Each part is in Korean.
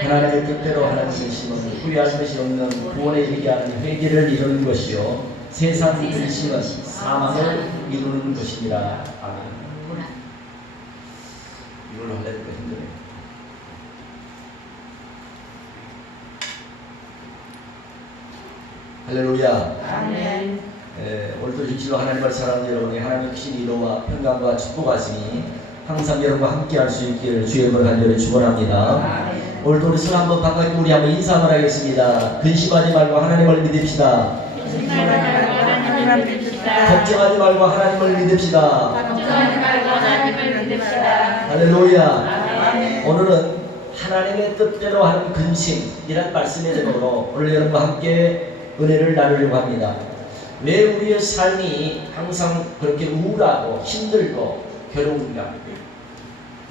하나님의 뜻대로 하는 근심은 후회할 것이 없는 구원에 이르게 하는 회개를 이루는 것이요 세상 근심은 사망을 이루는 것이니라. 아멘. 이걸로 하려니까 힘드네. 할렐루야. 아멘. 오늘도 진실로 하나님을 사랑하는 여러분이 하나님의 크신 위로와 평강과 축복하심이 항상 여러분과 함께 할 수 있기를 주의 이름으로 간절히 축원합니다. 오늘도 우리 손 한번 반갑게 우리 한번 인사 한번 하겠습니다. 근심하지 말고 하나님을 믿읍시다. 걱정하지 말고 하나님을 믿읍시다. 할렐루야. 오늘은 하나님의 뜻대로 하는 근심이란 말씀의 제목으로 오늘 여러분과 함께 은혜를 나누려고 합니다. 왜 우리의 삶이 항상 그렇게 우울하고 힘들고 괴로운가?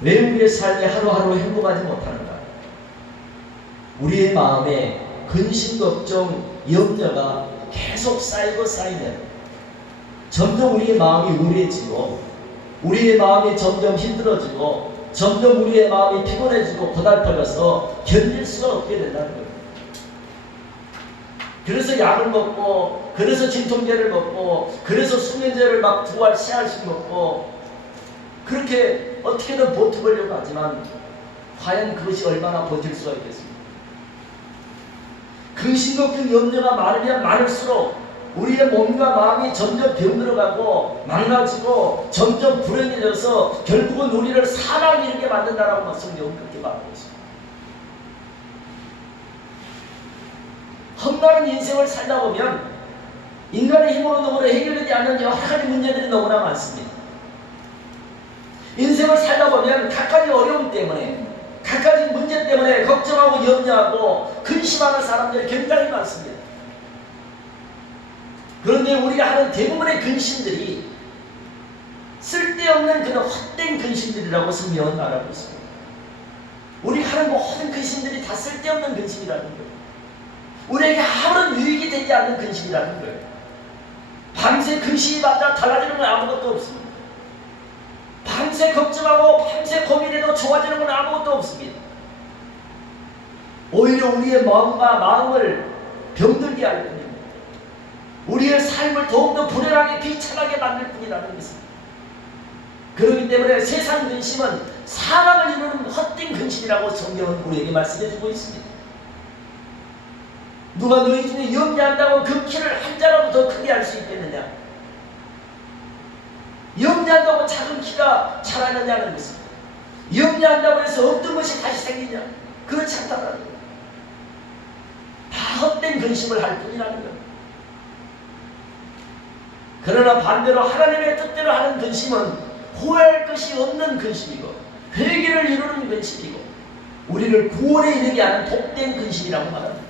왜 우리의 삶이 하루하루 행복하지 못하는가? 우리의 마음에 근심, 걱정, 염려가 계속 쌓이고 쌓이면 점점 우리의 마음이 우울해지고 우리의 마음이 점점 힘들어지고 점점 우리의 마음이 피곤해지고 고달퍼져서 견딜 수가 없게 된다는 거예요. 그래서 약을 먹고 그래서 진통제를 먹고 그래서 수면제를 막 2알, 3알씩 먹고 그렇게 어떻게든 버텨보려고 하지만 과연 그것이 얼마나 버틸 수가 있겠습니까? 근심, 걱정, 염려가 많으면 많을수록 우리의 몸과 마음이 점점 병들어가고 망가지고 점점 불행해져서 결국은 우리를 사망에 이르게 만든다라고 성경은 그렇게 말하고 있습니다. 험난한 인생을 살다 보면 인간의 힘으로 해결되지 않는 여러 가지 문제들이 너무나 많습니다. 인생을 살다 보면 각가지 어려움 때문에 각가지 문제 때문에 걱정하고 염려하고 근심하는 사람들이 굉장히 많습니다. 그런데 우리가 하는 대부분의 근심들이 쓸데없는 그런 헛된 근심들이라고 성경은 말하고 있습니다. 우리가 하는 모든 근심들이 다 쓸데없는 근심이라는 거예요. 우리에게 아무런 유익이 되지 않는 근심이라는 거예요. 밤새 근심이 받다 달라지는 건 아무것도 없습니다. 밤새 걱정하고 밤새 고민해도 좋아지는 건 아무것도 없습니다. 오히려 우리의 마음을 병들게 할 뿐입니다. 우리의 삶을 더욱더 불행하게 비참하게 만들 뿐이라는 것입니다. 그렇기 때문에 세상 근심은 사망을 이루는 헛된 근심이라고 성경은 우리에게 말씀해주고 있습니다. 누가 너희 중에 염려한다고 그 키를 한 자라도 더 크게 할 수 있겠느냐? 염려한다고 작은 키가 자라느냐는 것입니다. 염려한다고 해서 어떤 것이 다시 생기냐? 그렇지 않다는 거예요. 다 헛된 근심을 할 뿐이라는 거예요. 그러나 반대로 하나님의 뜻대로 하는 근심은 후회할 것이 없는 근심이고 회개를 이루는 근심이고 우리를 구원에 이르게 하는 복된 근심이라고 말합니다.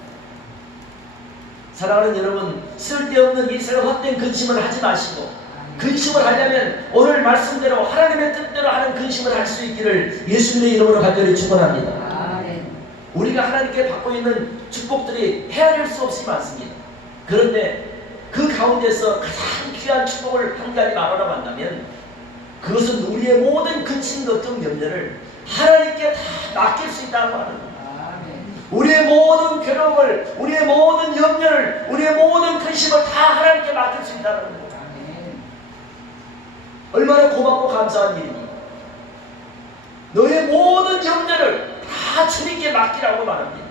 사랑하는 여러분, 쓸데없는 이세상 헛된 근심을 하지 마시고 근심을 하려면 오늘 말씀대로 하나님의 뜻대로 하는 근심을 할 수 있기를 예수님의 이름으로 간절히 축원합니다. 우리가 하나님께 받고 있는 축복들이 헤아릴 수 없이 많습니다. 그런데 그 가운데서 가장 귀한 축복을 한 가지 말하러 만나면 그것은 우리의 모든 근심, 걱정, 염려를 하나님께 다 맡길 수 있다고 하는 겁니다. 우리의 모든 괴로움을, 우리의 모든 염려를, 우리의 모든 근심을 다 하나님께 맡길 수 있다는 겁니다. 얼마나 고맙고 감사한 일이니. 너의 모든 염려를 다 주님께 맡기라고 말합니다.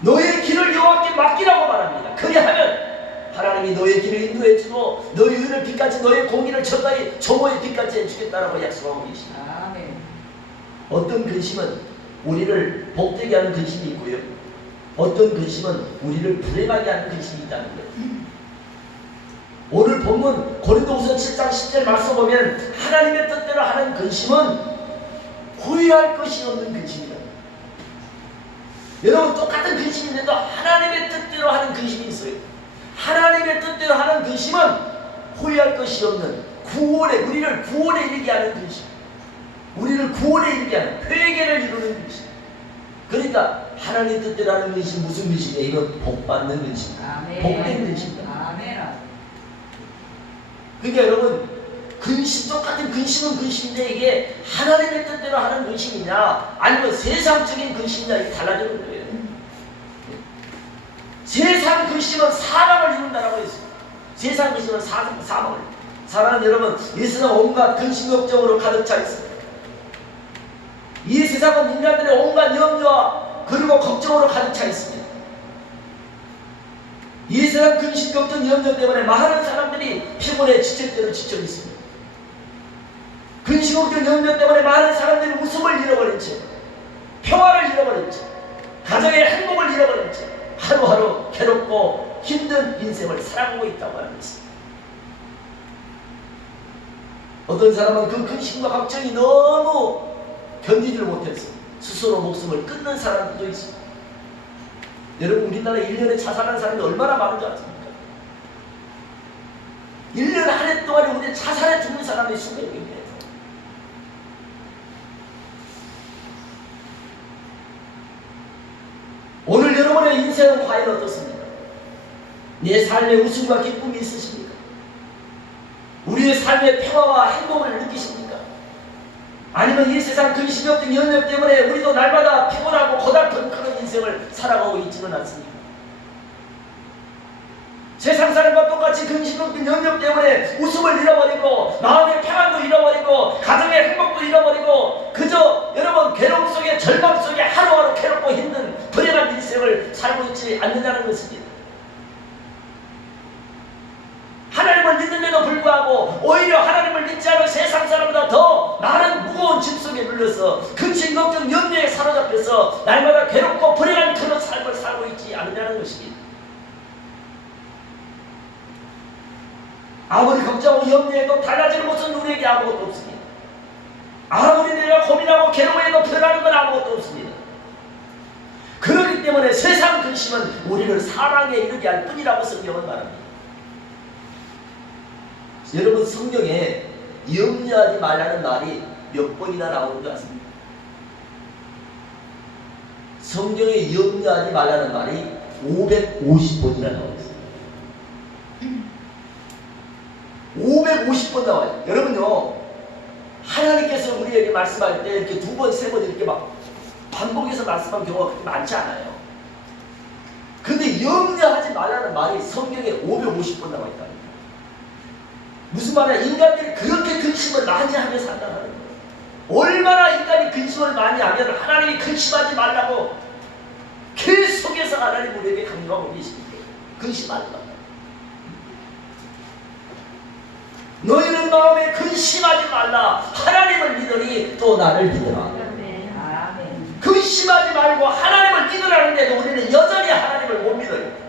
너의 길을 여호와께 맡기라고 말합니다. 그리하면 하나님이 너의 길을 인도해주고 너의 의를 빛같이 너의 공의를 저가히 조모의 빛같이 해주겠다라고 약속하고 계십니다. 어떤 근심은 우리를 복되게 하는 근심이 있고요. 어떤 근심은 우리를 불행하게 하는 근심이 있다는 거예요. 오늘 본문 고린도후서 7장 10절 말씀 보면 하나님의 뜻대로 하는 근심은 후회할 것이 없는 근심이다. 여러분 똑같은 근심인데도 하나님의 뜻대로 하는 근심이 있어요. 하나님의 뜻대로 하는 근심은 후회할 것이 없는 우리를 구원에 이르게 하는 근심, 우리를 구원에 이르게 하는 회개를 이루는 근심. 그러니까 하나님의 뜻대로 하는 근심 무슨 근심이에요? 이건 복받는 근심, 복된 근심이다. 그러니까 여러분 똑같은 근심은 근심인데 이게 하나님의 뜻대로 하는 근심이냐 아니면 세상적인 근심이냐 이게 달라지는 거예요. 세상 근심은 사망을 이룬다라고 했습니다. 세상 근심은 사망을. 사랑하는 여러분, 이 세상 온갖 근심 걱정으로 가득 차 있습니다. 이 세상은 인간들의 온갖 염려와 그리고 걱정으로 가득 차 있습니다. 이 세상 근심 걱정 염려 때문에 많은 사람들이 피곤해 지칠 대로 지쳐 있습니다. 근심 걱정 염려 때문에 많은 사람들이 웃음을 잃어버린 채, 평화를 잃어버린 채, 가정의 행복을 잃어버린 채 하루하루 괴롭고 힘든 인생을 살아가고 있다고 하는 것입니다. 어떤 사람은 그 근심과 걱정이 너무 견디질 못해서 스스로 목숨을 끊는 사람들도 있습니다. 여러분, 우리나라 1년에 자살하는 사람이 얼마나 많은 줄 아십니까? 1년 한 해 동안에 우리 자살해 죽는 사람이 수백여 명이에요. 오늘 여러분의 인생은 과연 어떻습니까? 내 삶에 웃음과 기쁨이 있으십니까? 우리의 삶의 평화와 행복을 느끼십니까? 아니면 이 세상 근심 걱정 연력 때문에 우리도 날마다 피곤하고 고달픈 그런 인생을 살아가고 있지는 않습니까? 세상 사람과 똑같이 근심 걱정 연력 때문에 웃음을 잃어버리고 마음의 평안도 잃어버리고 가정의 행복도 잃어버리고 그저 여러분 괴로움 속에 절망 속에 하루하루 괴롭고 힘든 불행한 인생을 살고 있지 않느냐는 것입니다. 하나님을 믿는데도 불구하고 오히려 하나님을 믿지 않은 세상 사람보다 더 많은 무거운 짐 속에 눌려서 근심 걱정 염려에 사로잡혀서 날마다 괴롭고 불행한 그런 삶을 살고 있지 않느냐는 것입니다. 아무리 걱정하고 염려해도 달라지는 것은 우리에게 아무것도 없습니다. 아무리 내가 고민하고 괴로워해도 변하는 건 아무것도 없습니다. 그렇기 때문에 세상 근심은 우리를 사망에 이르게 할 뿐이라고 성경은 말합니다. 여러분, 성경에 염려하지 말라는 말이 몇 번이나 나오는 것 같습니다. 성경에 염려하지 말라는 말이 550번이나 나와 있습니다. 550번 나와요. 여러분요, 하나님께서 우리에게 말씀할 때 이렇게 두 번, 세 번 이렇게 막 반복해서 말씀한 경우가 그렇게 많지 않아요. 근데 염려하지 말라는 말이 성경에 550번 나와 있다. 무슨 말이야? 인간들이 그렇게 근심을 많이 하며 산다는 거예요. 얼마나 인간이 근심을 많이 하면 하나님이 근심하지 말라고 계속해서 하나님 우리에게 강조하고 계십니다. 근심하지 말라. 너희는 마음에 근심하지 말라. 하나님을 믿으니 또 나를 믿으라. 근심하지 말고 하나님을 믿으라는데도 우리는 여전히 하나님을 못 믿어요.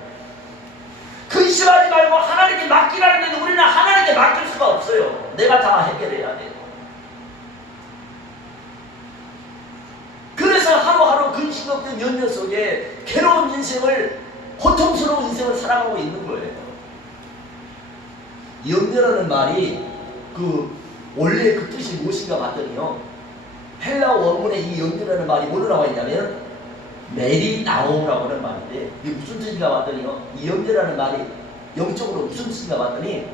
근심하지 말고 하나님께 맡기라는데도 우리는 하나님께 맡길 수가 없어요. 내가 다 해결해야 돼요. 그래서 하루하루 근심 걱정 연려 속에 괴로운 인생을, 고통스러운 인생을 살아가고 있는 거예요. 염려라는 말이 원래 그 뜻이 무엇인가 봤더니요, 헬라어 원문에 이 염려라는 말이 뭘로 나와 있냐면 메리나오라고 하는 말인데, 이게 무슨 뜻인가 봤더니요, 이 염려라는 말이 영적으로 무슨 뜻인가 봤더니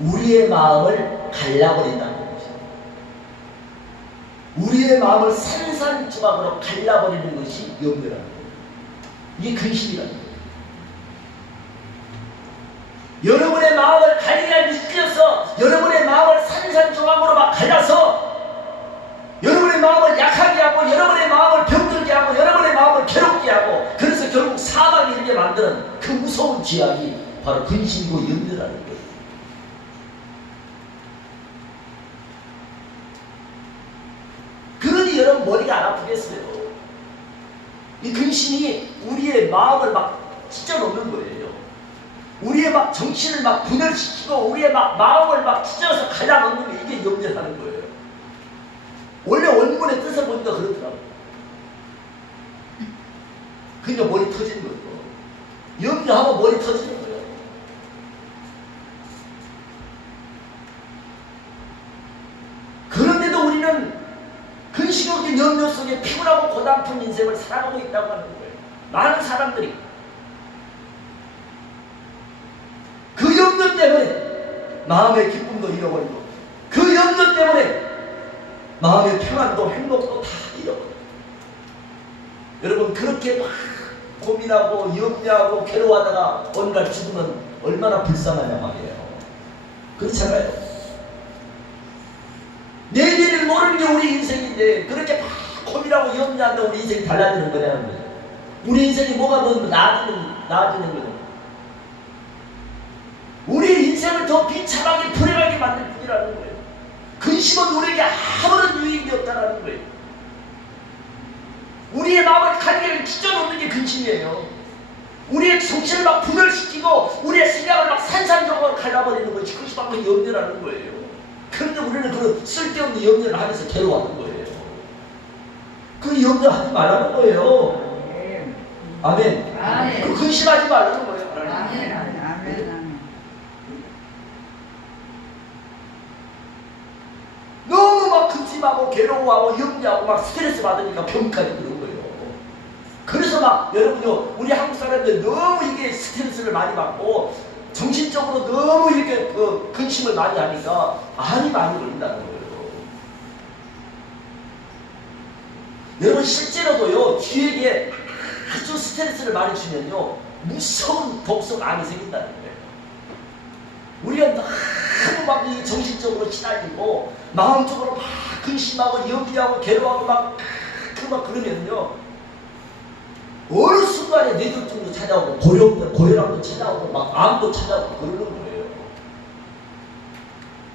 우리의 마음을 갈라버린다는 것이죠. 우리의 마음을 산산조각으로 갈라버리는 것이 염려라는 거예요. 이게 근심이라는 거예요. 여러분의 마음을 갈리게 시켜서 여러분의 마음을 산산조각으로 막 갈라서 여러분의 마음을 약하게 하고 여러분의 마음을 병들게 하고 여러분의 마음을 괴롭게 하고, 그래서 결국 사망에 이르게 만드는 그 무서운 죄악이 바로 근심이고 염려라는 거예요. 그러니 여러분 머리가 안 아프겠어요? 이 근심이 우리의 마음을 막 찢어놓는 거예요. 우리의 막 정신을 막 분열시키고 우리의 막 마음을 막 찢어서 갈라놓는 게 이게 염려라는 거예요. 원래 원문의 뜻을 보니까 그렇더라고요. 그러니까 머리 터지는 거예요. 염려하면 머리 터지는 거예요. 그런데도 우리는 근심 없는 염려 속에 피곤하고 고달픈 인생을 살아가고 있다고 하는 거예요. 많은 사람들이 그 염려 때문에 마음의 기쁨도 잃어버리고 염려 때문에 마음의 평안도 행복도 다 잃어버려요. 여러분 그렇게 막 고민하고 염려하고 괴로워하다가 어느 날 죽으면 얼마나 불쌍하냐 말이에요. 그렇잖아요. 내일을 모르는 게 우리 인생인데 그렇게 막 고민하고 염려한다 우리 인생이 달라지는 거냐는 거죠. 우리 인생이 뭐가 더 나아지는 거죠. 우리 인생을 더 비참하게 불행하게 만들 뿐이라는 거예요. 근심은 우리에게 아무런 유익이 없다는 거예요. 우리의 마음을 가리개를 찢어놓는 게 근심이에요. 우리의 정신을 막 분열시키고 우리의 생각을 막 산산조각으로 갈라버리는 것이 그것이 바로 염려라는 거예요. 그런데 우리는 그 쓸데없는 염려를 하면서 괴로워하는 거예요. 그 염려하지 말라는 거예요. 아멘. 아멘. 그 근심하지 말라는 거예요. 아멘. 아멘. 아멘. 너무 막 근심하고 괴로워하고 염려하고 막 스트레스 받으니까 병까지 그런 거예요. 그래서 막 여러분요 우리 한국 사람들 너무 이게 스트레스를 많이 받고 정신적으로 너무 이렇게 그 근심을 많이 하니까 많이 걸린다는 거예요. 여러분 실제로도요 쥐에게 아주 스트레스를 많이 주면요 무서운 독성 암이 생긴다는 거예요. 우리가 너무 막 정신적으로 시달리고 마음적으로 막 근심하고 염려하고 괴로워하고 막 그러면요 어느 순간에 뇌졸중도 찾아오고 고혈압도 찾아오고 막 암도 찾아오고 그러는 거예요.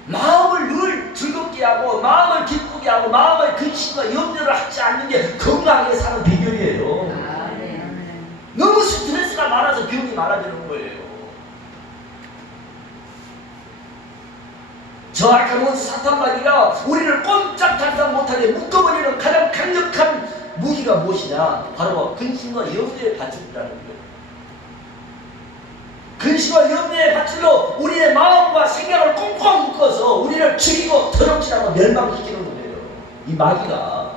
마음을 늘 즐겁게 하고 마음을 기쁘게 하고 마음의 근심과 염려를 하지 않는 게 건강하게 사는 비결이에요. 너무 스트레스가 많아서 병이 많아지는 거예요. 저 악한 사탄마귀가 우리를 꼼짝달싹 못하게 묶어버리는 가장 강력한 무기가 무엇이냐? 바로 근심과 염려의 밧줄이라는 거예요. 근심과 염려의 밧줄로 우리의 마음과 생각을 꽁꽁 묶어서 우리를 죽이고 더럽히고 멸망시키는 거예요. 이 마귀가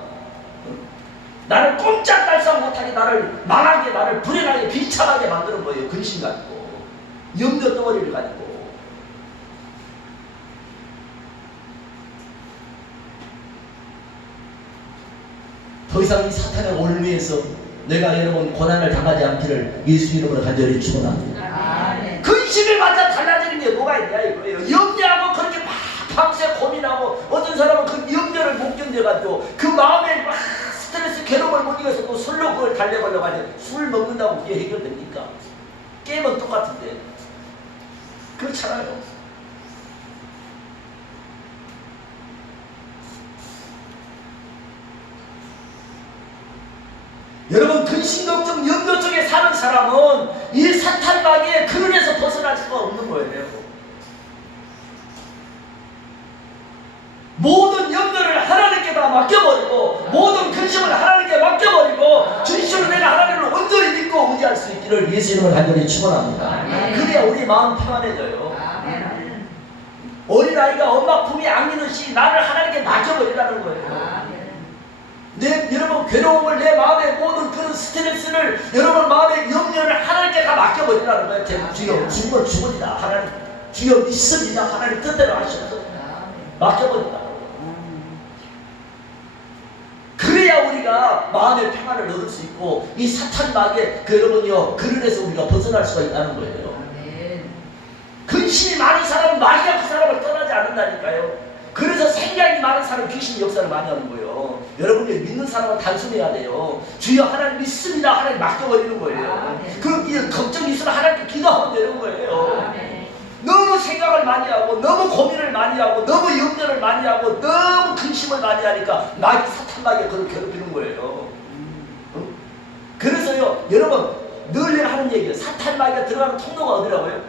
나를 꼼짝달싹 못하게 나를 망하게 나를 불행하게 비참하게 만드는 거예요. 근심 가지고 염려 덩어리를 가지고. 더 이상 이 사탄의 올무에서 내가 여러분 고난을 당하지 않기를 예수 이름으로 간절히 축원합니다. 근심을 맞아 달라지는 게 뭐가 있냐 이거예요. 염려하고 그렇게 막 밤새 고민하고 어떤 사람은 그 염려를 못 견뎌가지고 그 마음에 막 스트레스 괴로움을 못 이겨서 또 술로 그걸 달래버려 가지고 술 먹는다고 그게 해결됩니까? 게임은 똑같은데 그렇잖아요. 여러분 근심 걱정 염려 속에 사는 사람은 이 사탄 마귀의 그늘에서 벗어날 수가 없는 거예요. 모든 염려를 하나님께 다 맡겨버리고 모든 근심을 하나님께 맡겨버리고 진실로 내가 하나님을 온전히 믿고 의지할 수 있기를 예수 이름으로 간절히 축원합니다. 그래야 우리 마음 평안해져요. 어린아이가 엄마 품에 안기듯이 나를 하나님께 맡겨버리라는 거예요. 여러분 괴로움을 내 마음의 모든 그런 스트레스를 여러분 마음의 염려를 하나님께 다 맡겨버리라는 거예요. 주여 죽으면 죽으리라 하나님 주여 믿습니다 하나님 뜻대로 하셔서 맡겨버린다. 그래야 우리가 마음의 평안을 얻을 수 있고 이 사탄 마귀의 여러분요 그늘에서 우리가 벗어날 수가 있다는 거예요. 근심이 많은 사람은 마귀가 그 사람을 떠나지 않는다니까요. 그래서 생각이 많은 사람은 귀신 역사를 많이 하는 거예요. 여러분이 믿는 사람은 단순해야 돼요. 주여 하나님 믿습니다 하나님 맡겨버리는 거예요. 그 걱정이 있으면 하나님께 기도하면 되는 거예요. 너무 생각을 많이 하고 너무 고민을 많이 하고 너무 염려를 많이 하고 너무 근심을 많이 하니까 마귀 사탄 마귀가 그걸 괴롭히는 거예요. 그래서요 여러분 늘 내가 하는 얘기예요. 사탄 마귀가 들어가는 통로가 어디라고요?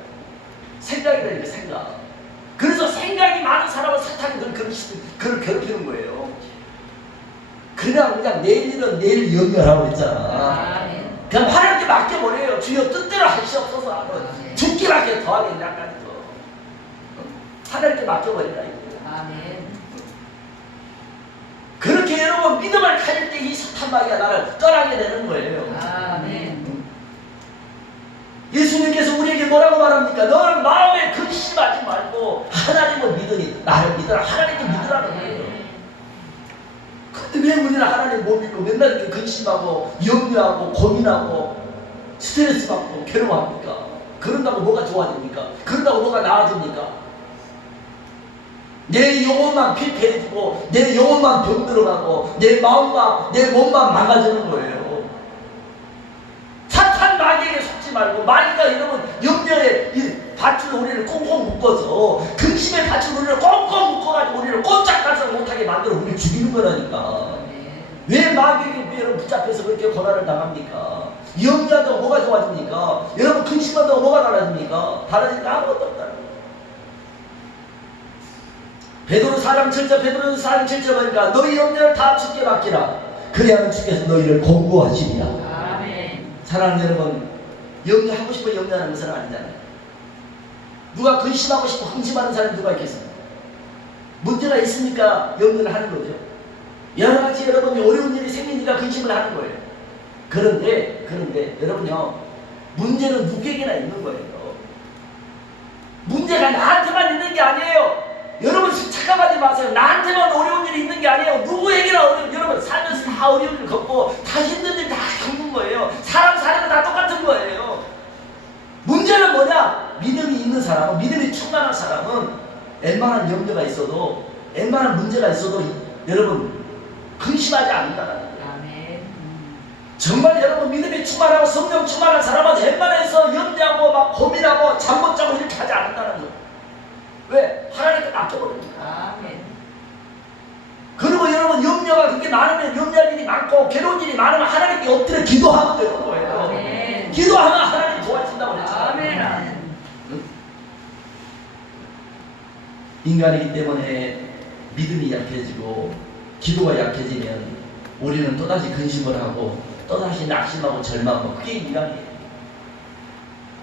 생각이라니까 생각. 그래서 생각이 많은 사람은 사탄이 그걸 괴롭히는 거예요. 그냥 내일 일은 내일 염려하라고 그랬잖아. 그냥 하나님께 맡겨버려요. 주여 뜻대로 하시옵소서. 죽기밖에 더하게 약간 하나님께 맡겨버리라 이거예요. 그렇게 여러분 믿음을 가질 때 이 사탄 마귀가 나를 떠나게 되는 거예요. 예수 예수님께서 우리에게 뭐라고 말합니까? 너는 마음에 근심하지 말고 하나님을 믿으니 나를 믿어라. 하나님께 믿으라는 거예요. 근데 왜 우리는 하나님 못 믿고 맨날 이렇게 근심하고 염려하고 고민하고 스트레스 받고 괴로워합니까? 그런다고 뭐가 좋아집니까? 그런다고 뭐가 나아집니까? 내 영혼만 피폐해지고 내 영혼만 병들어가고 내 마음과 내 몸만 망가지는 거예요. 사탄 마귀에게 속지 말고, 마귀가 여러분 염려의 밧줄 우리를 꽁꽁 묶어서, 근심의 밧줄 우리를 꽁꽁 묶어가지고 우리를 꼼짝달싹 못하게 만들어 우리를 죽이는 거라니까. 왜 마귀에게 여러분 붙잡혀서 그렇게 고난을 당합니까? 염려한다고 뭐가 좋아집니까? 여러분 근심한다고 뭐가 달라집니까? 달라진 게 아무것도 없다는 거예요. 베드로 4장 7절, 베드로 4장 7절 보니까 너희 염려를 다 주께 맡기라. 그리하면 주께서 너희를 공고하시리라. 아멘. 사랑하는 여러분, 염려하고 싶어 염려하는 사람 아니잖아요. 누가 근심하고 싶어 흥심하는 사람이 누가 있겠습니까? 문제가 있으니까 염려를 하는 거죠. 여러 가지 여러분이 어려운 일이 생기니까 근심을 하는 거예요. 그런데 여러분요, 문제는 누구에게나 있는 거예요. 문제가 나한테만 있는 게 아니에요. 여러분 착각하지 마세요. 나한테만 어려운 일이 있는 게 아니에요. 누구에게나 어려운, 여러분 살면서 다 어려운 일 겪고 다 힘든 일 다 겪는 거예요. 사람 사는 거 다 똑같은 거예요. 문제는 뭐냐? 믿음이 있는 사람은, 믿음이 충만한 사람은 웬만한 염려가 있어도, 웬만한 문제가 있어도 여러분 근심하지 않는다는 거예요. 정말 여러분 믿음이 충만하고 성령 충만한 사람은 웬만해서 염려하고 막 고민하고 잠 못 자고 이렇게 하지 않는다는 거예요. 왜? 하나님께 맡겨버립니다. 아멘. 그리고 여러분 염려가 그렇게 많으면, 염려할 일이 많고 괴로운 일이 많으면 하나님께 엎드려 기도하면 되는 거예요. 아멘. 기도하면 하나님이 도와준다고 그랬잖아요. 아멘. 응? 인간이기 때문에 믿음이 약해지고 기도가 약해지면 우리는 또다시 근심을 하고 또다시 낙심하고 절망하고, 그게 인간이에요.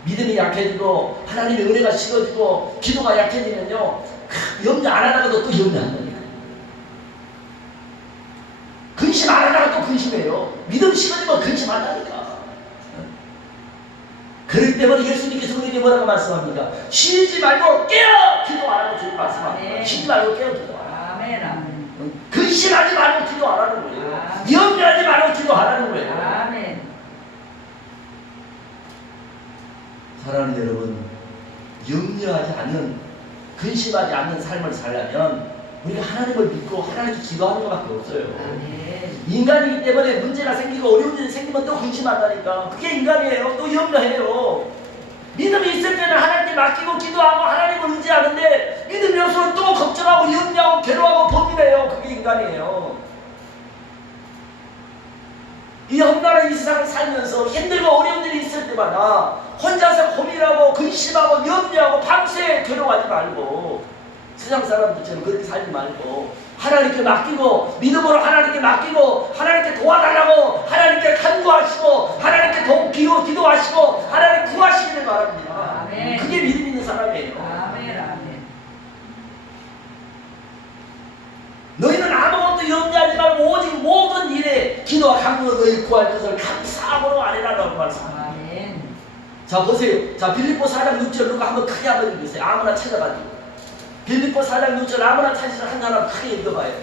믿음이 약해지고 하나님의 은혜가 식어지고 기도가 약해지면요, 염려 안 하다가도 또 염려한다니까. 근심 안 하다가 또 근심해요. 믿음 식어지면 근심한다니까. 그렇기 때문에 예수님께서 우리에게 뭐라고 말씀합니까? 쉬지 말고 깨어 기도 안 하고 주님 말씀합니다. 쉬지 말고 깨어 기도 안 하고. 아멘. 아멘. 근심하지 말고 기도 안 하는 거예요. 아멘. 염려하지 말고 기도 안 하는 거예요. 아멘. 사랑하는 여러분, 염려하지 않는, 근심하지 않는 삶을 살려면 우리가 하나님을 믿고 하나님께 기도하는 것밖에 없어요. 아멘. 인간이기 때문에 문제가 생기고 어려운 일이 생기면 또 근심한다니까. 그게 인간이에요. 또 염려해요. 믿음이 있을 때는 하나님께 맡기고 기도하고 하나님을 의지하는데, 믿음이 없으면 또 걱정하고 염려하고 괴로워하고 범민해요. 그게 인간이에요. 이 험난한 이 세상을 살면서 힘들고 어려운 일이 있을 때마다 혼자서 고민하고 근심하고 염려하고 밤새 괴로워하지 말고, 세상 사람들처럼 그렇게 살지 말고 하나님께 맡기고, 믿음으로 하나님께 맡기고 하나님께 도와달라고 하나님께 간구하시고 하나님께 기도하시고 하나님 구하시기를 바랍니다. 아멘. 그게 믿음 있는 사람이에요. 아멘. 아멘. 너희는 아무것도 염려하지 말고 오직 모든 일에 기도와 간구로 너희 구할 것을 감사함으로 아뢰라라고 말씀합니다. 아멘. 자 보세요. 자 빌립보 4장 6절 누가 한번 크게 한번 읽으세요. 아무나 찾아가지고. 빌립보 4장 6절 아무나 찾으시는 한 사람 크게 읽어봐요.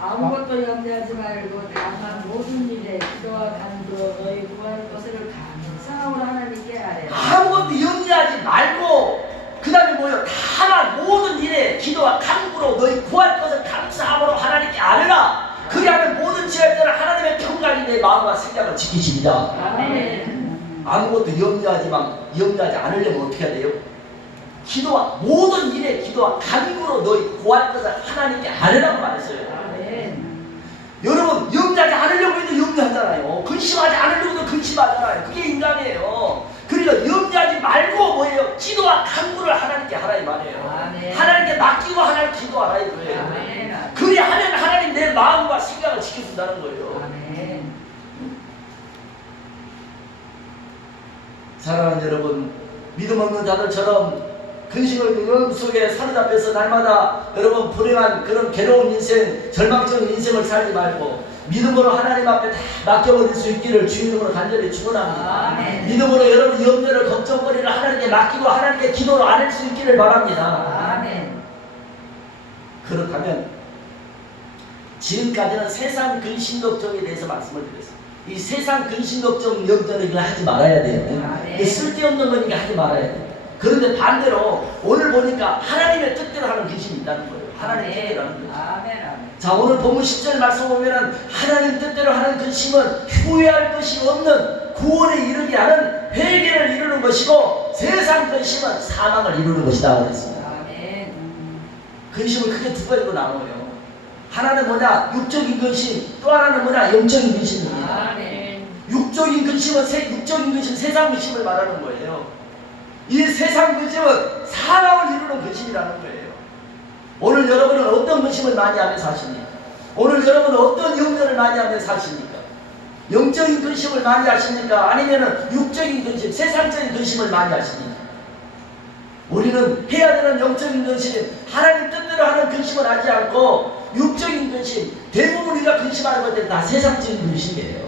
아무것도 염려하지 말고 다만 모든 일에 기도와 간구로 너희 구할 것을 감사함으로 하나님께 아뢰라. 아무것도 염려하지 말고, 그 다음에 뭐예요? 다만 모든 일에 기도와 간구로 너희 구할 것을 감사함으로 하나님께 아뢰라. 그리하면 모든 지할 때는 하나님의 평강이 내 마음과 생각을 지키십니다. 아멘. 아무것도 염려하지 않으려면 어떻게 해야 돼요? 기도와 모든 일에 기도와 간구로 너희 구할 것을 하나님께 아뢰라고 말했어요. 아멘. 여러분 염려하지 않으려고 해도 염려하잖아요. 근심하지 않으려고 해도 근심하잖아요. 그게 인간이에요. 그러니까 염려하지 말고 뭐예요? 기도와 간구를 하나님께 하라 이 말이에요. 아멘. 하나님께 맡기고 하나님께 기도하라 이거예요. 아멘. 그리하면 하나님 내 마음과 생각을 지켜준다는 거예요. 아멘. 사랑하는 여러분, 믿음 없는 자들처럼 근심을 속에 사로잡혀서 날마다 여러분 불행한 그런 괴로운 인생, 절망적인 인생을 살지 말고 믿음으로 하나님 앞에 다 맡겨버릴 수 있기를 주의 이름으로 간절히 축원합니다. 아멘. 믿음으로 여러분 염려를 걱정거리를 하나님께 맡기고 하나님께 기도로 안을 수 있기를 바랍니다. 아멘. 그렇다면 지금까지는 세상 근심 걱정에 대해서 말씀을 드렸어요. 이 세상 근심 걱정 염려는 이거 하지 말아야 돼요. 아멘. 쓸데없는 거니까 하지 말아야 돼요. 그런데 반대로 오늘 보니까 하나님의 뜻대로 하는 근심이 있다는 거예요. 하나님의 뜻대로 하는 근심. 아멘. 아멘. 자, 오늘 본문 10절 말씀 보면은 하나님 뜻대로 하는 근심은 후회할 것이 없는 구원에 이르게 하는 회개를 이루는 것이고 세상 근심은 사망을 이루는 것이다 그랬습니다. 아멘. 근심을 크게 두 가지로 나눠요. 하나는 뭐냐? 육적인 근심, 또 하나는 뭐냐? 영적인 근심입니다. 아멘. 육적인 근심은 육적인 근심, 세상 근심을 말하는 거예요. 이 세상 근심은 사람을 이루는 근심이라는 거예요. 오늘 여러분은 어떤 근심을 많이 하며 사십니까? 오늘 여러분은 어떤 염려를 많이 하며 사십니까? 영적인 근심을 많이 하십니까? 아니면 육적인 근심, 세상적인 근심을 많이 하십니까? 우리는 해야 되는 영적인 근심, 하나님 뜻대로 하는 근심을 하지 않고 육적인 근심, 대부분 우리가 근심하는 것들은 다 세상적인 근심이에요.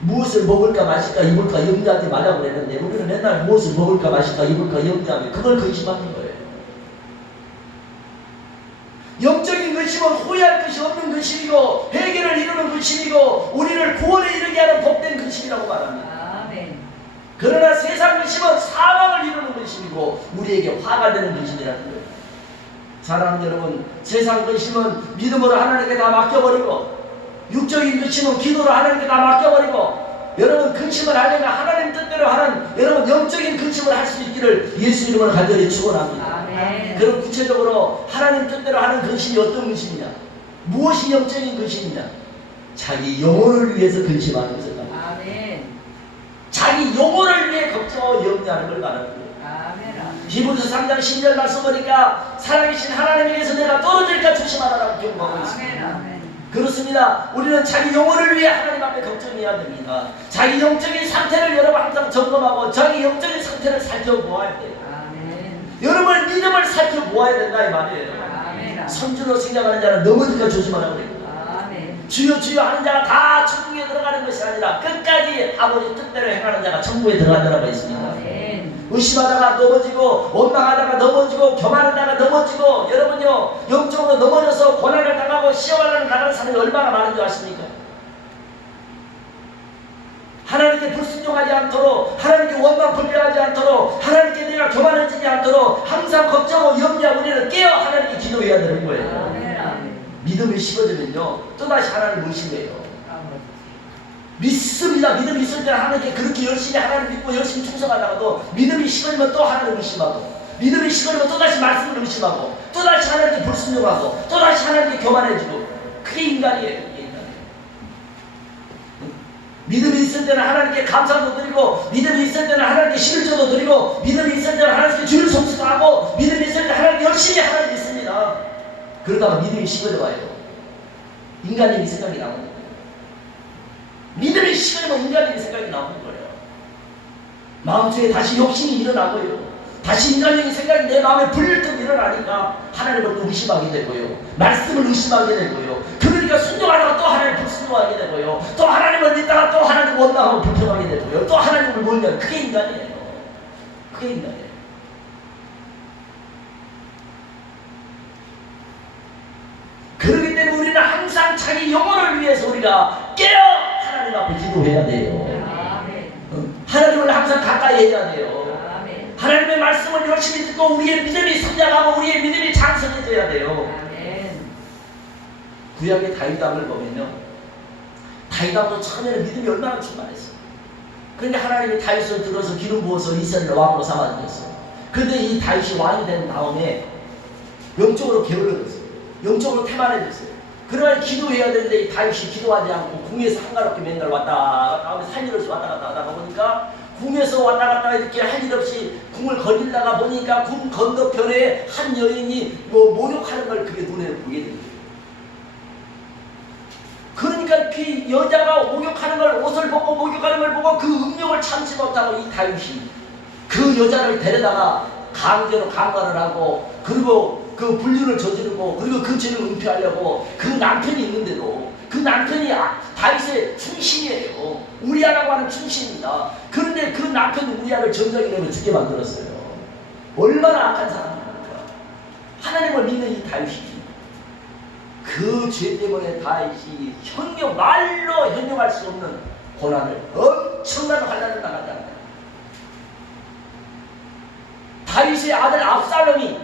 무엇을 먹을까 마실까 입을까 염려하지 말라고 그랬는데 우리는 맨날 무엇을 먹을까 마실까 입을까 염려하면 그걸 근심하는 거예요. 영적인 근심은 후회할 것이 없는 근심이고 회개를 이루는 근심이고 우리를 구원에 이르게 하는 복된 근심이라고 말합니다. 아멘. 그러나 세상 근심은 사망을 이루는 근심이고 우리에게 화가 되는 근심이라는 거예요. 사랑하는 여러분, 세상 근심은 믿음으로 하나님께 다 맡겨버리고 육적인 근심은 기도로 하나님께 다 맡겨버리고 여러분 근심을 하려면 하나님 뜻대로 하는 여러분 영적인 근심을 할 수 있기를 예수 이름으로 간절히 축원합니다. 아멘. 그럼 구체적으로 하나님 뜻대로 하는 근심이 어떤 근심이냐? 무엇이 영적인 근심이냐? 자기 영혼을 위해서 근심하는 것을 말합니다. 아멘. 자기 영혼을 위해 걱정하고 염려하는 걸 말하는 거예요. 아멘. 아멘. 히브리서 3장 10절 말씀 보니까 살아계신 하나님에 의해서 내가 떨어질까 조심하라고 경고하고 있습니다. 아멘. 아멘. 그렇습니다. 우리는 자기 영혼을 위해 하나님 앞에 걱정해야 됩니다. 자기 영적인 상태를 여러분 항상 점검하고 자기 영적인 상태를 살펴보아야 돼요. 아멘. 여러분의 믿음을 살펴보아야 된다 이 말이에요. 아멘. 선주로 생각하는 자는 넘어질까 조심하라고 그랬거든요. 아멘. 주여 주여 하는 자가 다 천국에 들어가는 것이 아니라 끝까지 아버지 뜻대로 행하는 자가 천국에 들어간다고 했습니다. 아멘. 의심하다가 넘어지고 원망하다가 넘어지고 교만하다가 넘어지고 여러분요 영적으로 넘어져서 고난을 당하고 시험을 당하는 사람이 얼마나 많은 줄 아십니까? 하나님께 불순종하지 않도록 하나님께 원망 불평하지 않도록 하나님께 내가 교만해지지 않도록 항상 걱정하고 염려하고 우리는 깨어 하나님께 기도해야 되는 거예요. 아멘. 아멘. 믿음이 식어지면요 또다시 하나님을 의심해요. 아멘. 믿습니다. 믿음이 있을 때는 하나님께 그렇게 열심히 하나님 믿고 열심히 충성하다가도 믿음이 식어지면 또 하나님을 의심하고 믿음이 식어지면 또다시 말씀을 의심하고 또다시 하나님께 불순종하고 또다시 하나님께 교만해지고 그게 인간이에요. 그게 인간이에요. 믿음이 있을 때는 하나님께 감사도 드리고 믿음이 있을 때는 하나님께 11조도 드리고 믿음이 있을 때는 하나님께 주일 성수도 하고 믿음이 있을 때 하나님께 열심히 하나님 믿습니다. 그러다가 믿음이 식어져 봐요. 인간적인 생각이 나오는 거예요. 믿음이 식으면 인간적인 생각이 나오는 거예요. 마음속에 다시 욕심이 일어나고요. 다시 인간적인 생각이 내 마음에 불일듯 일어나니까 하나님을 또 의심하게 되고요. 말씀을 의심하게 되고요. 그러니까 순종하다가 또 하나님을 불순종하게 되고요. 또 하나님을 믿다가 또 하나님을 원망하고 불평하게 되고요. 또 하나님을 몰면 그게 인간이에요. 그게 인간이에요. 그렇기 때문에 우리는 항상 자기 영혼을 위해서 우리가 깨어 하나님 앞에 기도해야 돼요. 아멘. 하나님을 항상 가까이 해야 돼요. 아멘. 하나님의 말씀을 열심히 듣고 우리의 믿음이 성장하고 우리의 믿음이 장성해져야 돼요. 아멘. 구약의 다윗왕을 보면요, 다윗왕도 처음에는 믿음이 얼마나 충만했어요. 그런데 하나님이 다윗을 들어서 기름 부어서 이스라엘 왕으로 삼아주셨어요. 그런데 이 다윗이 왕이 된 다음에 영적으로 게을러졌어요. 영적으로 태만해졌어요. 그러나 기도해야 되는데 이 다윗이 기도하지 않고 궁에서 한가롭게 맨날 왔다 갔다 하면서 할 일 없이 왔다 갔다 하다가 보니까 궁에서 왔다 갔다 이렇게 할 일 없이 궁을 거닐다가 보니까 궁 건너편에 한 여인이 모욕하는 걸 그게 눈에 보게 됩니다. 그러니까 그 여자가 목욕하는 걸, 옷을 벗고 목욕하는 걸 보고 그 음욕을 참지 못하고 이 다윗이 그 여자를 데려다가 강제로 강간을 하고 그리고 그 불륜을 저지르고 그리고 그 죄를 은폐하려고 그 남편이 있는데도 그 남편이 다윗의 충신이에요. 우리아라고 하는 충신입니다. 그런데 그 남편 우리아를 전장이라면 죽게 만들었어요. 얼마나 악한 사람입니까? 하나님을 믿는 이 다윗이 그 죄 때문에 다윗이 말로 형용할 수 없는 고난을, 엄청난 환난을 당하지 않아요. 다윗의 아들 압살롬이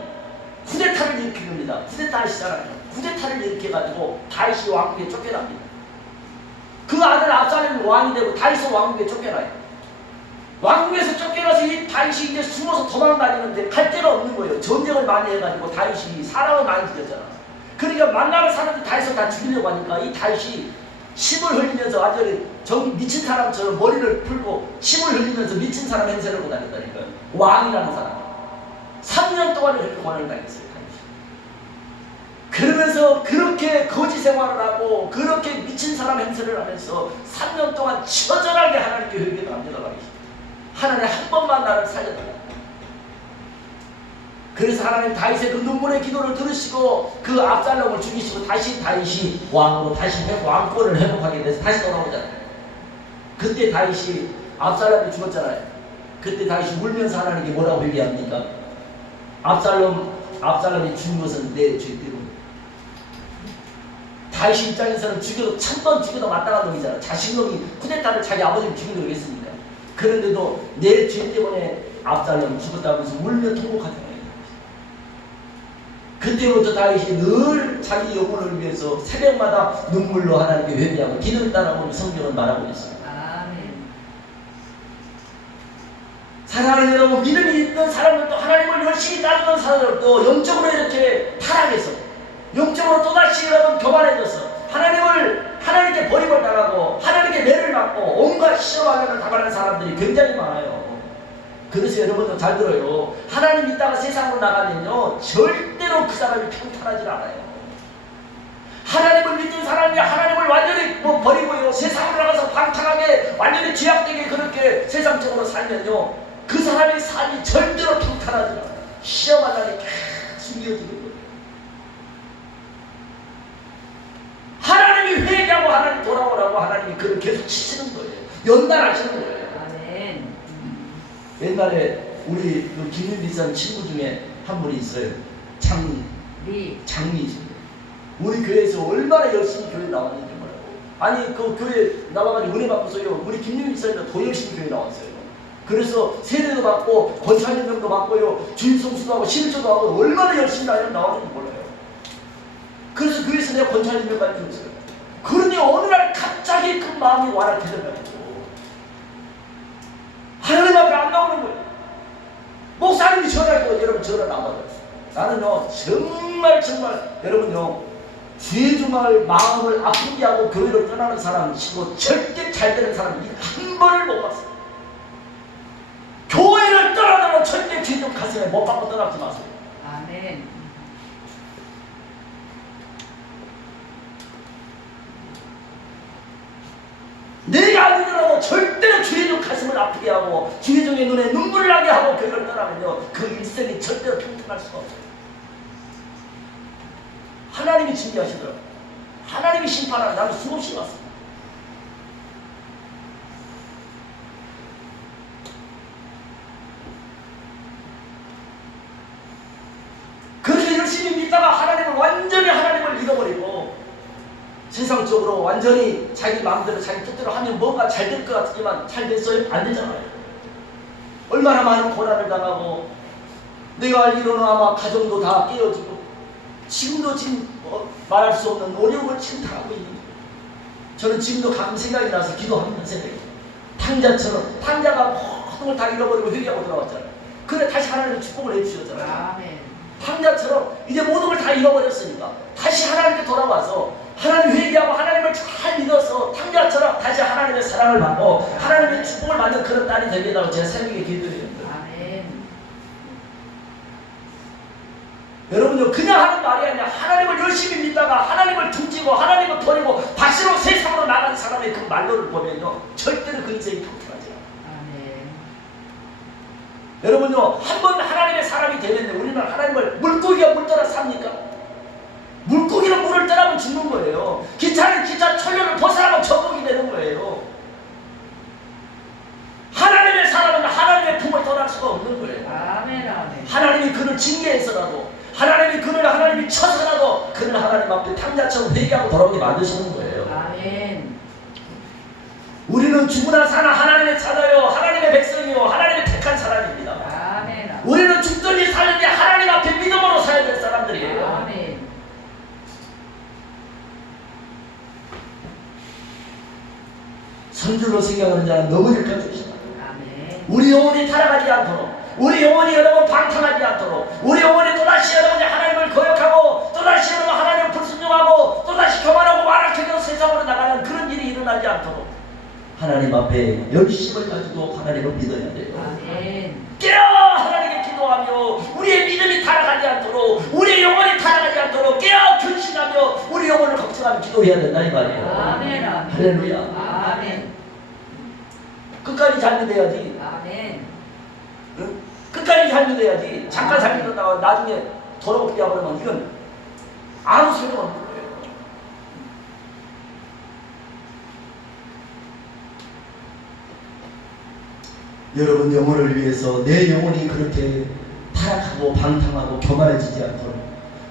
쿠데타를 일으킵니다. 쿠데타 하시잖아요. 쿠데타를 일으켜가지고 다윗이 왕국에 쫓겨납니다. 그 아들 압살롬이 왕이 되고 다윗은 왕국에 쫓겨나요. 왕국에서 쫓겨나서 이 다윗이 이제 숨어서 도망다니는데 갈 데가 없는 거예요. 전쟁을 많이 해가지고 다윗이 사람을 많이 죽였잖아. 그러니까 만나는 사람들 다윗을 다 죽이려고 하니까 이 다윗이 침을 흘리면서 완전히 미친 사람처럼 머리를 풀고 침을 흘리면서 미친 사람 행세를 하고 다녔다니까요. 왕이라는 사람. 3년 동안을 그렇게 고난을 당했어요. 그러면서 그렇게 거지 생활을 하고 그렇게 미친 사람 행세를 하면서 3년 동안 처절하게 하나님께 회개를 합니다. 하나님 한 번만 나를 살려달라. 그래서 하나님 다윗의 그 눈물의 기도를 들으시고 그 압살롬을 죽이시고 다시 다윗이 왕으로 다시 왕권을 회복하게 돼서 다시 돌아오잖아요. 그때 다윗이 압살롬이 죽었잖아요. 그때 다윗이 울면서 하나님께 뭐라고 회개합니까? 압살롬이 죽은 것은 내 죄 때문에. 다윗 입장에서는 죽여도 1000번 죽여도 마땅한 놈이잖아. 자식놈이 쿠데타를 자기 아버지를 죽인 놈이겠습니까? 그런데도 내 죄 때문에 압살롬이 죽었다면서 울며 통곡하잖아요. 그때부터 다윗이 늘 자기 영혼을 위해서 새벽마다 눈물로 하나님께 회개하고 기도를 따라오는 성경은 말하고 있습니다. 아멘. 사랑하는 여러분, 믿음이 있는 사람들도 하나님을 열심히 따르는 사람들도 영적으로 이렇게 타락해서 영적으로 또다시 여러분 교만해져서 하나님께 버림을 당하고 하나님께 매를 맞고 온갖 시험하려는 당하는 사람들이 굉장히 많아요. 그래서 여러분도 잘 들어요. 하나님 있다가 세상으로 나가면요 절대로 그 사람이 평탄하지 않아요. 하나님을 믿는 사람이 하나님을 완전히 버리고요 세상으로 나가서 방탕하게 완전히 죄악되게 그렇게 세상적으로 살면요 그 사람의 삶이 절대로 평탄하지 않아요. 시험하다니 계속 이어지는 거예요. 하나님이 회개하고 하나님 돌아오라고 하나님이 그를 계속 치시는 거예요. 연단하시는 거예요. 아멘. 옛날에 우리 그 김윤비선 친구 중에 한 분이 있어요. 장미지. 우리 교회에서 얼마나 열심히 교회 나왔는지 몰라요. 아니 그 교회 나와가지고 은혜 받고서요 우리 김윤비선이 더 열심히 교회 나왔어요. 그래서 세례도 받고 권사님들도 받고요 주일성수도 하고 신일조도 하고 얼마나 열심히 나왔는지 몰라요. 그래서 교회에서 내가 권사님들까지 줬어요. 그런데 어느 날 갑자기 그 마음이 완화되더라고요. 하나님 앞에 안 나오는 거예요. 목사님이 전화해도 여러분 전화를 안 받아요. 나는요 정말 여러분요 주의 주말 마음을 아프게 하고 교회를 떠나는 사람 치고 절대 잘 되는 사람이 한 번을 못 봤어요. 교회를 떠나면 절대 주의 좀 가슴에 못 받고 떠나지 마세요. 아멘. 내가 아니더라도 절대로 주의 종 가슴을 아프게 하고 주의 종의 눈에 눈물 나게 하고 교회를 떠나면요 그 일생이 절대로 평탄할 수가 없어요. 하나님이 준비하시더라고요. 하나님이 심판하는 나는 수없이 봤습니다. 그렇게 열심히 믿다가 완전히 하나님을 잃어버리고 세상적으로 완전히 자기 마음대로 자기 뜻대로 하면 뭔가 잘 될 것 같지만 잘 됐어요? 안 되잖아요. 얼마나 많은 고난을 당하고 내가 알기로는 아마 가정도 다 깨어지고 지금 말할 수 없는 어려움을 지금 당하고 있는 거예요. 저는 지금도 가끔 생각이 나서 기도합니다. 탕자처럼 탕자가 모든 걸 다 잃어버리고 회개하고 돌아왔잖아요. 그래 다시 하나님의 축복을 해주셨잖아요. 아멘. 탕자처럼 이제 모든 걸 다 잃어버렸으니까 다시 하나님께 돌아와서 하나님 회개하고 하나님을 잘 믿어서 탕자처럼 다시 하나님의 사랑을 받고 하나님의 축복을 받는 그런 딸이 되겠다고 제가 새벽에 기도해요. 아멘. 여러분요 그냥 하는 말이 아니라 하나님을 열심히 믿다가 하나님을 등지고 하나님을 버리고 다시로 세상으로 나간 사람의 그 말로를 보면요 절대로 그 인생이 평탄하지 않아요. 아멘. 여러분요, 한 번 하나님의 사람이 되면요, 우리는 하나님을, 물고기가 물 떠나 삽니까? 물고기는 물을 떠나면 죽는 거예요. 기차는 기차 천륜을 벗어나면 적응이 되는 거예요. 하나님의 사람은 하나님의 품을 떠날 수가 없는 거예요. 아멘, 아멘. 하나님이 그를 징계해서라도, 하나님이 그를 하나님이 쳐서라도 그를 하나님 앞에 탕자처럼 회개하고 돌아오게 만드시는 거예요. 아멘. 우리는 죽으나 사나 하나님의 자녀요, 하나님의 백성이요, 하나님의 택한 사람입니다. 아멘. 아멘. 우리는 죽든지 살든지 하나님 앞에 믿음으로 살아야 될 사람들이에요. 아멘. 선줄로 생각하는 자는 넘어질 것 주시다. 아멘. 우리 영혼이 타락하지 않도록, 우리 영혼이 여러분 방탕하지 않도록, 우리 영혼이 또다시 여러분이 하나님을 거역하고, 또다시 여러분 하나님을 불순종하고, 또다시 교만하고 완악해서 세상으로 나가는 그런 일이 일어나지 않도록 하나님 앞에 열심을 가지고 하나님을 믿어야 돼요. 아멘. 깨어 하나님께 기도하며 우리의 믿음이 타락하지 않도록, 우리의 영혼이 타락하지 않도록 깨어 결심하며 우리 영혼을 걱정하며 기도해야 된다 이 말이에요. 아멘. 아멘. 할렐루야. 아멘. 끝까지 잘 믿어야지. 아멘. 응? 끝까지 잘 믿어야지. 잠깐 잘 믿었다가 나중에 돌아오게 하버리면 이건 아무 소용 없는 거예요. 여러분 영혼을 위해서 내 영혼이 그렇게 타락하고 방탕하고 교만해지지 않도록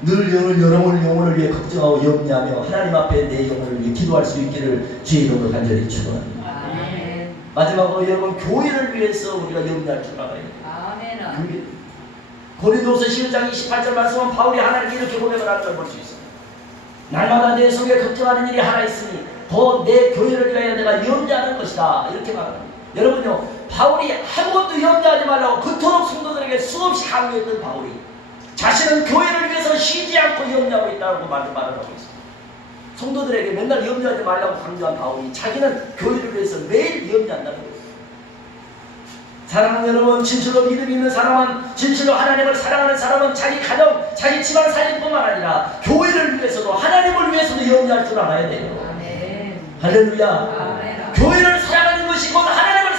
늘 여러분 영혼을 위해 걱정하고 염려하며 하나님 앞에 내 영혼을 위해 기도할 수 있기를 주의 이름으로 간절히 축원합니다. 아멘. 마지막으로 여러분 교회를 위해서 우리가 염려할 줄 알아야 돼요. 아멘. 고린도서 11장 28절 말씀은 바울이 하나님께 이렇게 고백을 하는 걸 볼 수 있어요. 날마다 내 속에 걱정하는 일이 하나 있으니 더 내 교회를 위하여 내가 염려하는 것이다. 이렇게 말합니다. 여러분요, 바울이 아무것도 염려하지 말라고 그토록 성도들에게 수없이 강조했던 바울이 자신은 교회를 위해서 쉬지 않고 염려하고 있다고 말을 하고 있습니다. 성도들에게 맨날 염려하지 말라고 강조한 바울이 자기는 교회를 위해서 매일 염려한다는 거예요. 사랑하는 여러분, 진실로 믿음 있는 사람은, 진실로 하나님을 사랑하는 사람은 자기 가정, 자기 집안 살림 뿐만 아니라 교회를 위해서도 하나님을 위해서도 염려할 줄 알아야 돼요. 아멘. 할렐루야. 아멘. 교회를 사랑하는 것이 곧 하나님을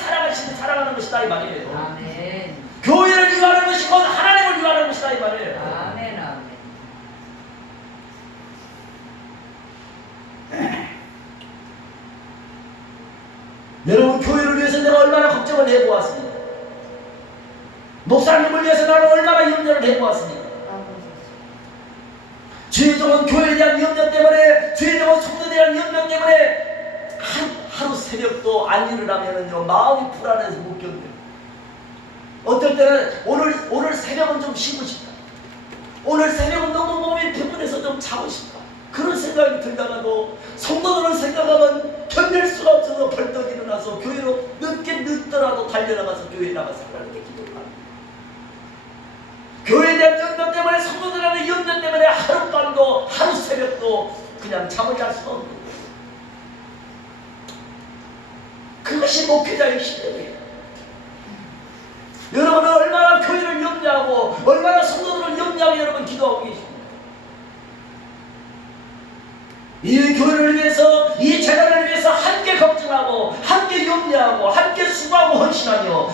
사랑하는 것이다 이 말이에요. 아멘. 교회를 위하는 것이 곧 하나님을 위하는 것이다 이 말이에요. 아멘. 아멘. 여러분, 교회를 위해서 내가 얼마나 걱정을 해보았습니까? 목사님을 위해서 나는 얼마나 염려를 해보았습니까? 주의종은 교회에 대한 염려 때문에, 주의종은 성도에 대한 염려 때문에 하루 새벽도 안 일어나면은요 마음이 불안해서 못 견뎌요. 어떨 때는 오늘 새벽은 좀 쉬고 싶다. 오늘 새벽은 너무 몸이 피곤해서 좀 자고 싶다. 그런 생각이 들다가도 성도들을 생각하면 견딜 수가 없어서 벌떡 일어나서 교회로 늦더라도 달려나가서 교회에 나가서 하나님께 기도를 합니다. 교회에 대한 염려 때문에, 성도들의 염려 때문에 하룻밤도 하루 새벽도 그냥 잠을 잘 수가 없는 거예요. 그것이 목회자의 신뢰예요. 여러분은 얼마나 교회를 염려하고 얼마나 성도들을 염려하고 여러분 기도하고 계십니까? 이 교회를 위해서, 이 재단을 위해서 함께 걱정하고 함께 염려하고 함께 수고하고 헌신하며